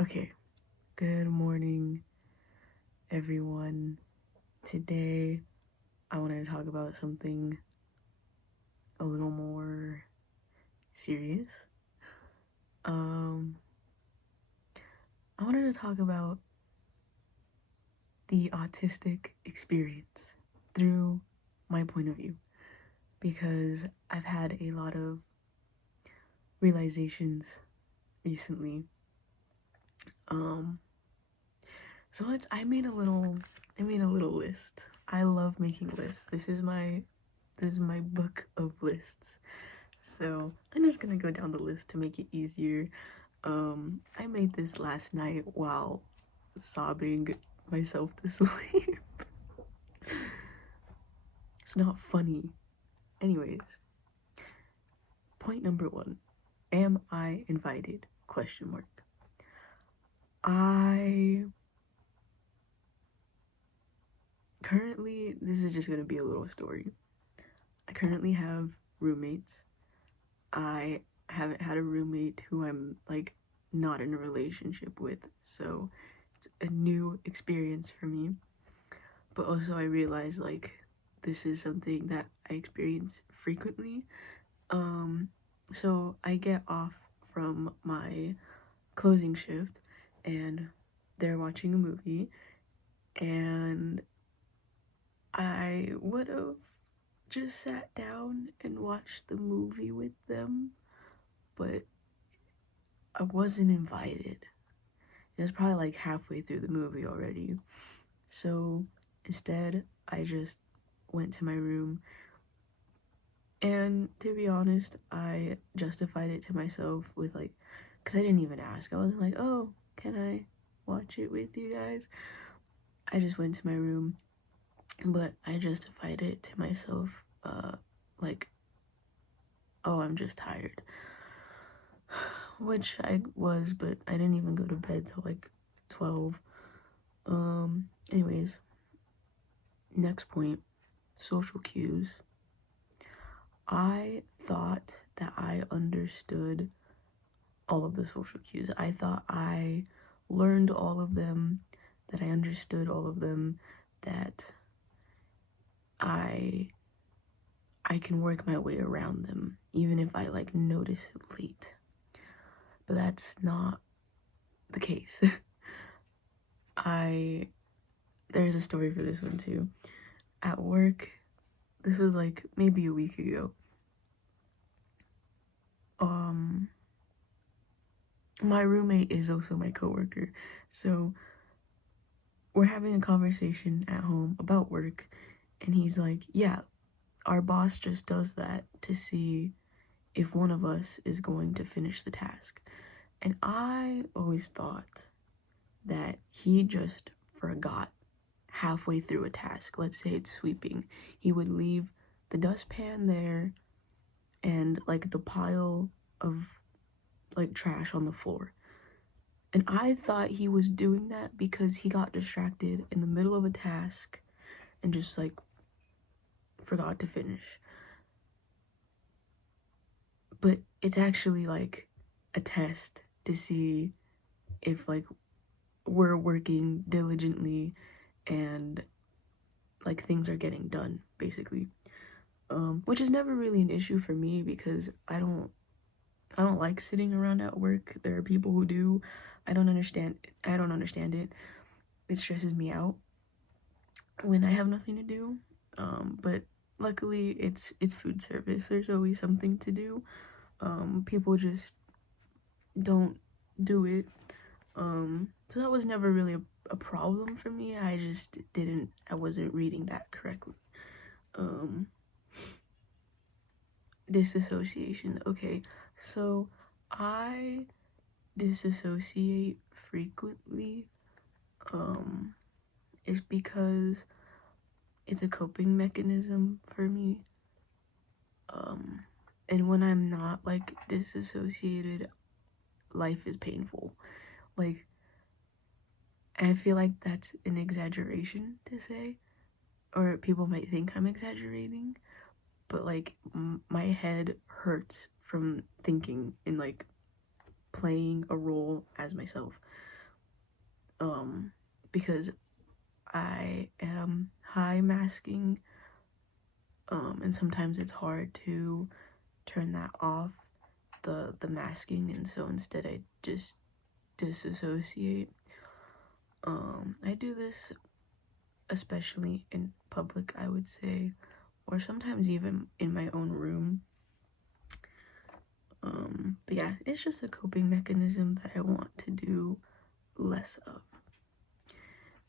Okay, good morning, everyone. Today, I wanted to talk about something a little more serious. Um, I wanted to talk about the autistic experience through my point of view because I've had a lot of realizations recently. Um, so I made a little list. I love making lists. This is my book of lists. So I'm just gonna go down the list to make it easier. I made this last night while sobbing myself to sleep. It's not funny. Anyways, point number one. Am I invited? Question mark. I currently, this is just gonna be a little story. I currently have roommates. I haven't had a roommate who I'm like not in a relationship with, so it's a new experience for me. But also, I realized like this is something that I experience frequently. Um, so I get off from my closing shift and they're watching a movie, and I would have just sat down and watched the movie with them, but I wasn't invited. It was probably like halfway through the movie already. So instead, I just went to my room. And to be honest, I justified it to myself with like, because I didn't even ask. I wasn't like, oh, can I watch it with you guys? I just went to my room, but I justified it to myself, like, oh, I'm just tired. Which I was, but I didn't even go to bed till like 12. Anyways, next point, social cues. I thought that I understood all of the social cues. I thought I learned all of them, that I understood all of them, that I I can work my way around them, even if I like notice it late. But that's not the case. I There's a story for this one too. At work, this was like maybe a week ago. Um my roommate is also my coworker. So we're having a conversation at home about work, and he's like, "Yeah, our boss just does that to see if one of us is going to finish the task." And I always thought that he just forgot halfway through a task. Let's say it's sweeping. He would leave the dustpan there and like the pile of like trash on the floor. And I thought he was doing that because he got distracted in the middle of a task and just like forgot to finish. But it's actually like a test to see if like we're working diligently and like things are getting done basically. Which is never really an issue for me because I don't like sitting around at work. There are people who do. I don't understand it. It stresses me out when I have nothing to do. But luckily it's food service. There's always something to do. People just don't do it. So that was never really a problem for me. I wasn't reading that correctly. Um, Disassociation. Okay, so I disassociate frequently. Um, is because it's a coping mechanism for me. Um, and when I'm not like disassociated, life is painful. Like, I feel like that's an exaggeration to say, or people might think I'm exaggerating, but like my head hurts from thinking in like playing a role as myself, because I am high masking, and sometimes it's hard to turn that off, the masking, and so instead I just disassociate. I do this especially in public, I would say, or sometimes even in my own room. But yeah, it's just a coping mechanism that I want to do less of.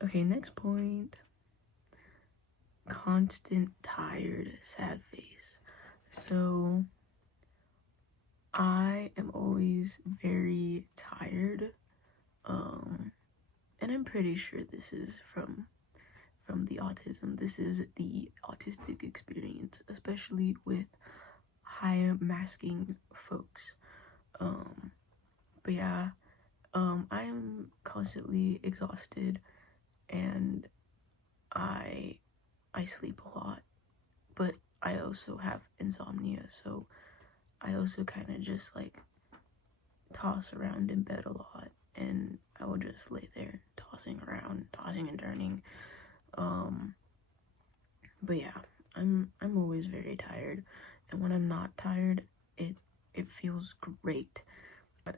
Okay, next point. Constant, tired, sad face. So I am always very tired, and I'm pretty sure this is from the autism. This is the autistic experience, especially with high masking folks. But yeah, I'm constantly exhausted, and I sleep a lot, but I also have insomnia, so I also kind of just like toss around in bed a lot, and I will just lay there tossing around, tossing and turning. But yeah, I'm always very tired, and when I'm not tired, it feels great.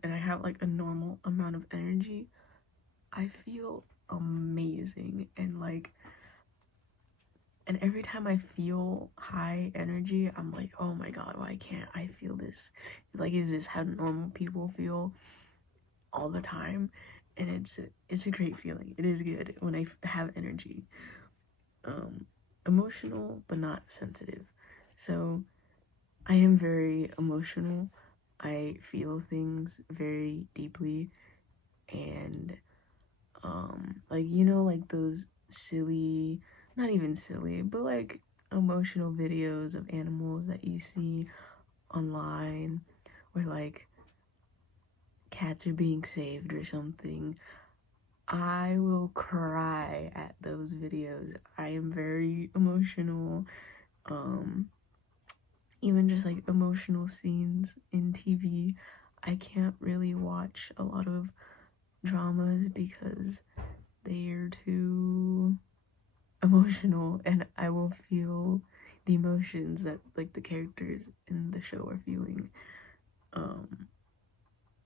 And I have like a normal amount of energy, I feel amazing. And every time I feel high energy, I'm like, oh my god, why can't I feel this? Like, is this how normal people feel all the time? And it's a great feeling. It is good when I have energy. Emotional but not sensitive. So I am very emotional. I feel things very deeply, and like, you know, like those silly, not even silly, but like emotional videos of animals that you see online, where like cats are being saved or something. I will cry at those videos. I am very emotional. um Even just like emotional scenes in TV, I can't really watch a lot of dramas because they're too emotional, and I will feel the emotions that like the characters in the show are feeling. um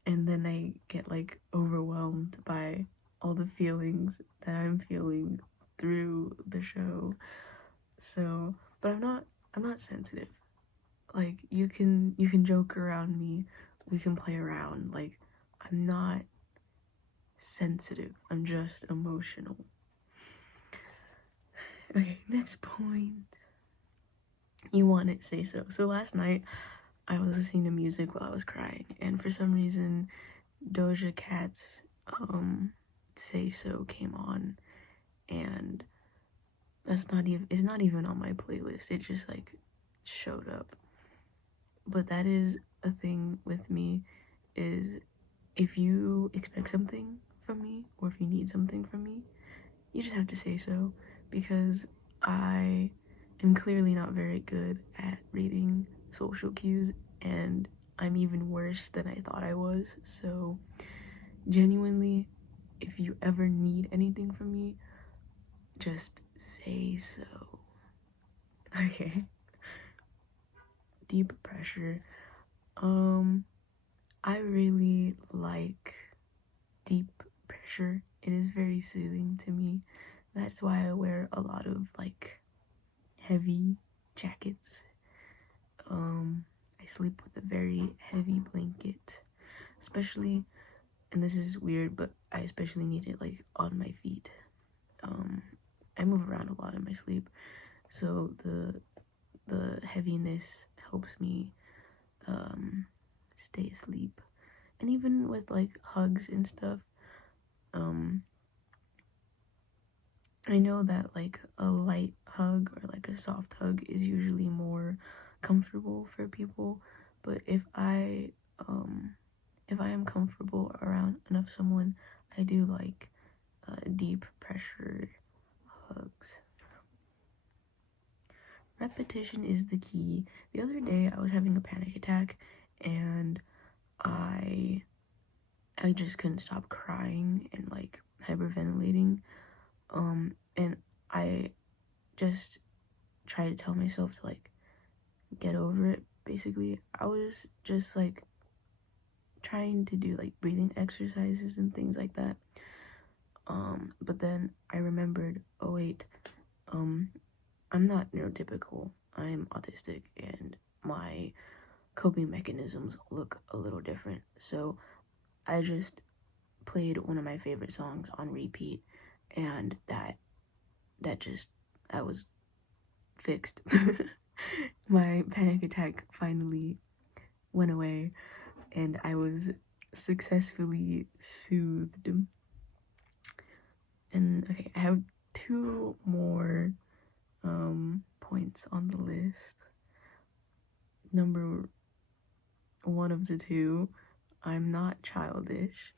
and then I get like overwhelmed by all the feelings that I'm feeling through the show. So, but I'm not sensitive. Like, you can joke around me, we can play around. Like, I'm not sensitive, I'm just emotional. Okay, next point. You want it, say so. So last night I was listening to music while I was crying, and for some reason Doja Cat's Say So came on, and it's not even on my playlist. It just like showed up. But that is a thing with me, is if you expect something from me, or if you need something from me, you just have to say so, because I am clearly not very good at reading social cues, and I'm even worse than I thought I was. So genuinely, if you ever need anything from me, just say so. Okay. Deep pressure. I really like deep pressure. It is very soothing to me. That's why I wear a lot of like heavy jackets. I sleep with a very heavy blanket, especially, and this is weird, but I especially need it like on my feet. I move around a lot in my sleep, so the heaviness helps me stay asleep. And even with like hugs and stuff, um I know that like a light hug or like a soft hug is usually more comfortable for people, but if I am comfortable around enough someone, I do like deep pressure hugs. Repetition is the key. The other day I was having a panic attack, and I I just couldn't stop crying and like hyperventilating. And I just tried to tell myself to like get over it. Basically, I was just like trying to do like breathing exercises and things like that. But then I remembered, oh wait, I'm not neurotypical. I'm autistic, and my coping mechanisms look a little different. So I just played one of my favorite songs on repeat, and I was fixed. My panic attack finally went away, and I was successfully soothed. And okay, I have two more points on the list. Number one of the two, I'm not childish,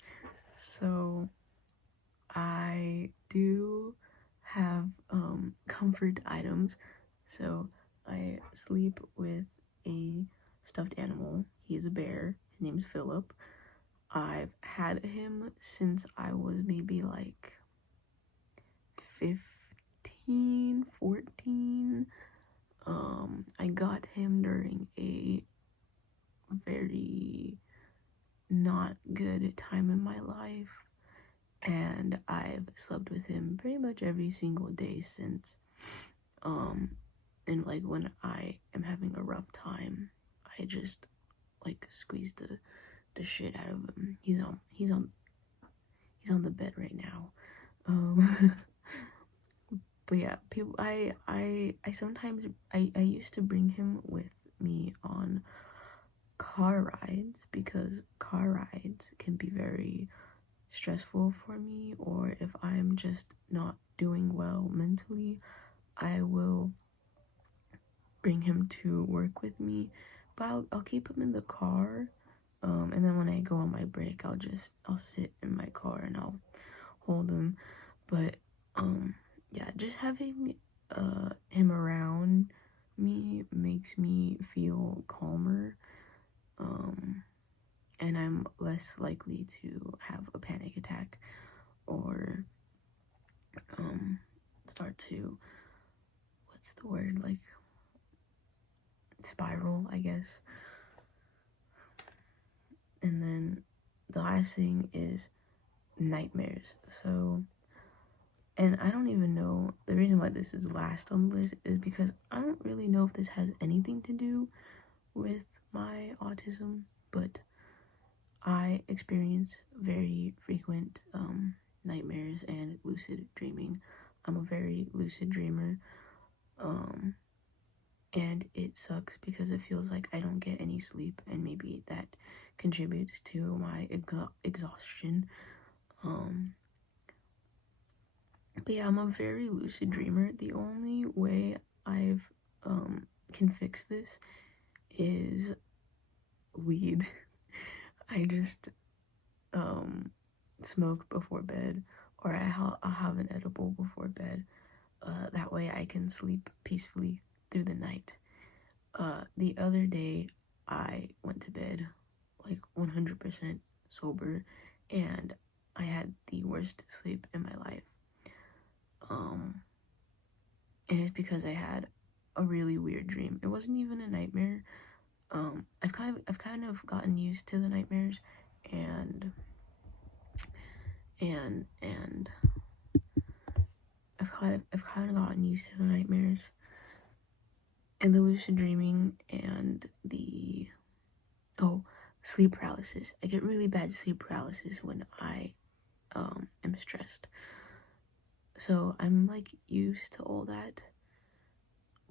so I do have comfort items. So I sleep with a stuffed animal. He's a bear. His name's Philip. I've had him since I was maybe like 15, 14. I got him during a very not good time in my life, and I've slept with him pretty much every single day since. And like when I am having a rough time, I just like squeeze the shit out of him. He's on the bed right now. But yeah, people I sometimes I used to bring him with me on car rides, because car rides can be very stressful for me, or if I'm just not doing well mentally, I will bring him to work with me. But I'll keep him in the car, and then when I go on my break, I'll sit in my car and I'll hold him. But yeah, just having him around me makes me feel calmer, and I'm less likely to have a panic attack or start to, what's the word, like spiral, I guess. And then the last thing is nightmares. So, and I don't even know, the reason why this is last on the list is because I don't really know if this has anything to do with my autism, but I experience very frequent nightmares and lucid dreaming. I'm a very lucid dreamer, and it sucks because it feels like I don't get any sleep, and maybe that contributes to my exhaustion. But yeah, I'm a very lucid dreamer. The only way I've can fix this is weed. I just smoke before bed, or I'll have an edible before bed. That way I can sleep peacefully through the night. The other day I went to bed like 100% sober, and I had the worst sleep in my life. And it's because I had a really weird dream. It wasn't even a nightmare. I've kind of gotten used to the nightmares, and and and I've kind of gotten used to the nightmares and the lucid dreaming and the sleep paralysis. I get really bad sleep paralysis when I am stressed. So I'm like used to all that.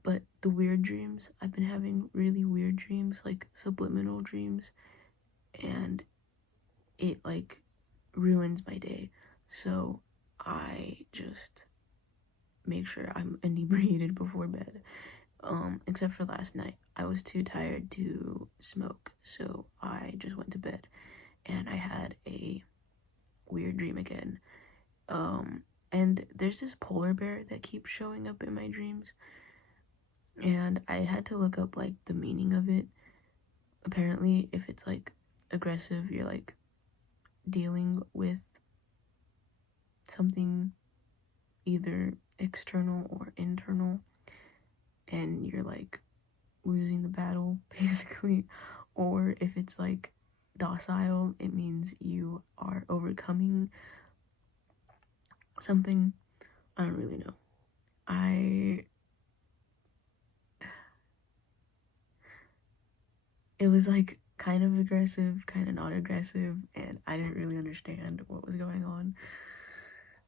But the weird dreams, I've been having really weird dreams, like subliminal dreams, and it like ruins my day. So I just make sure I'm inebriated before bed. Except for last night. I was too tired to smoke, so I just went to bed and I had a weird dream again. And there's this polar bear that keeps showing up in my dreams, and I had to look up like the meaning of it. Apparently, if it's like aggressive, you're like dealing with something either external or internal, and you're like losing the battle basically, or if it's like docile, it means you are overcoming something. I don't really know. It was like kind of aggressive, kind of not aggressive, and I didn't really understand what was going on.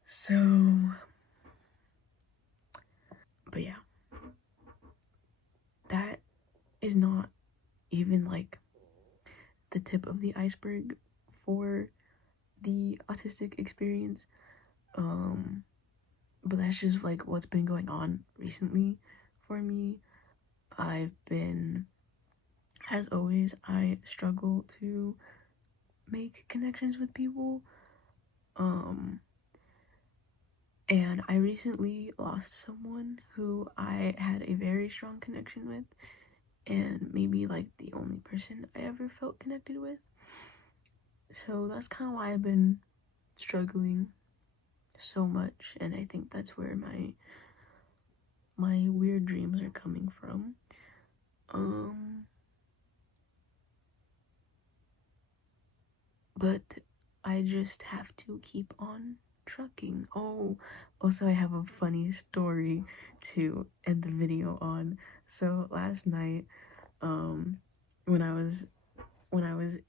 So, but yeah, that is not even like the tip of the iceberg for the autistic experience. Um, but that's just like what's been going on recently for me. I've been, as always, I struggle to make connections with people. Um, and I recently lost someone who I had a very strong connection with, and maybe like the only person I ever felt connected with. So that's kind of why I've been struggling so much, and I think that's where my weird dreams are coming from. Um, but I just have to keep on trucking. Oh, also I have a funny story to end the video on. So last night, um, when I was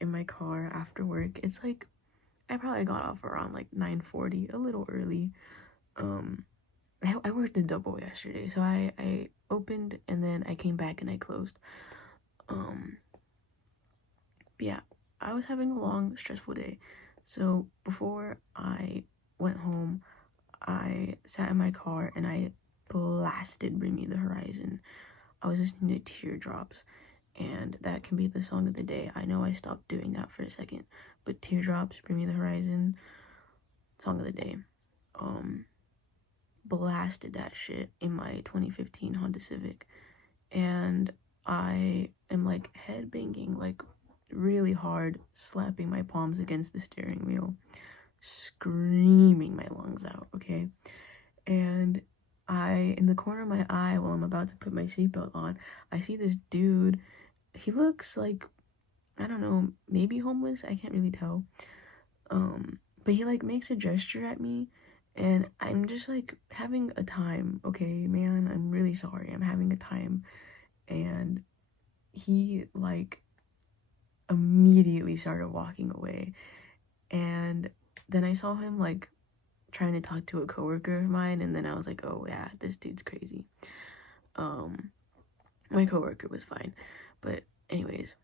in my car after work, it's like I probably got off around like 9:40, a little early. Um, I worked a double yesterday, so I opened and then I came back and I closed. Um, but yeah, I was having a long, stressful day. So before I went home, I sat in my car and I blasted Bring Me the Horizon. I was listening to Teardrops, and that can be the song of the day. I know I stopped doing that for a second, but Teardrops, Bring Me the Horizon, song of the day. Um, Blasted that shit in my 2015 Honda Civic, and I am like head banging like really hard, slapping my palms against the steering wheel, screaming my lungs out, okay? And in the corner of my eye, while I'm about to put my seatbelt on, I see this dude. He looks like, I don't know, maybe homeless. I can't really tell. But he like makes a gesture at me, and I'm just like having a time. Okay, man, I'm really sorry. I'm having a time, and he like immediately started walking away, and then I saw him like trying to talk to a coworker of mine, and then I was like, oh yeah, this dude's crazy. Um, my coworker was fine, but anyways,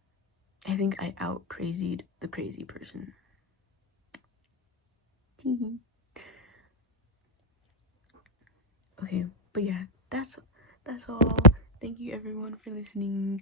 I think I out crazied the crazy person. Okay, but yeah, that's all. Thank you everyone for listening.